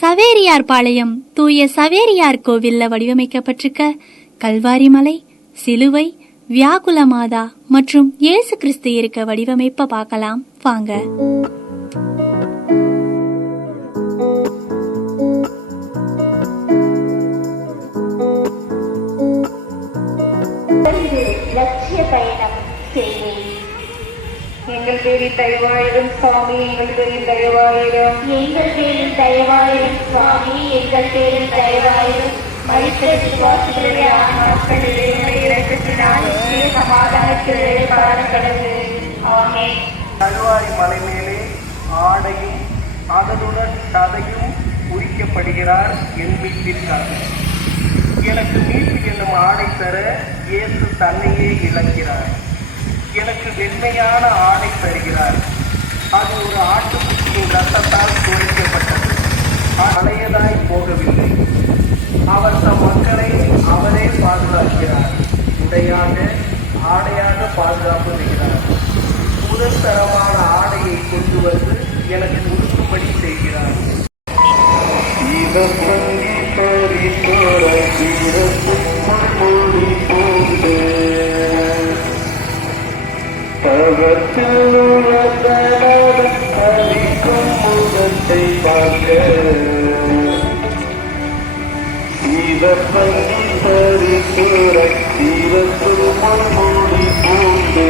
சவேரியார் பாளையம் தூய சவேரியார் கோவில்ல வடிவமைக்கப்பட்டிருக்க கல்வாரி மலை, சிலுவை, வியாகுல மாதா மற்றும் இயேசு கிறிஸ்து இருக்க வடிவமைப்ப பார்க்கலாம் வாங்க. லட்சிய பயணம் செய்வேன். எங்கள் பேரில் தயவாயிரும் சுவாமி, எங்கள் பேரில் தயவாயிரும். எங்கள் பேரில் தயவாயிரும் சுவாமி, எங்கள் பேரில் தயவாயிரும். மரித்த விசுவாசிகளுடைய ஆன்மாக்களிலே இரக்கத்தினால் சமாதானத்திலே பாடப்படுது. ஆமென். கல்வாரி மலை மேலே ஆடையும் அதனுடன் சதையும் உரிக்கப்படுகிறார் என் மீட்பிற்காக. எனக்கு மீட்பு என்னும் ஆடை தர இயேசு தன்னையே இழக்கிறார். எனக்கு வெண்மையான ஆடை தருகிறார். அது ஒரு ஆட்டுக்குட்டியின் ரத்தத்தால் துவைக்கப்பட்டது. பழையதாய் போகவில்லை. அவர் தம் மக்களை அவரே பாதுகாக்கிறார். உடையாக ஆடையாக பாதுகாப்பு செய்கிறார். முதல் தரமான ஆடையை கொண்டு வந்து எனக்கு உடுக்கும்படி செய்கிறார். முகத்தை பார்க்க மூடி பூண்டு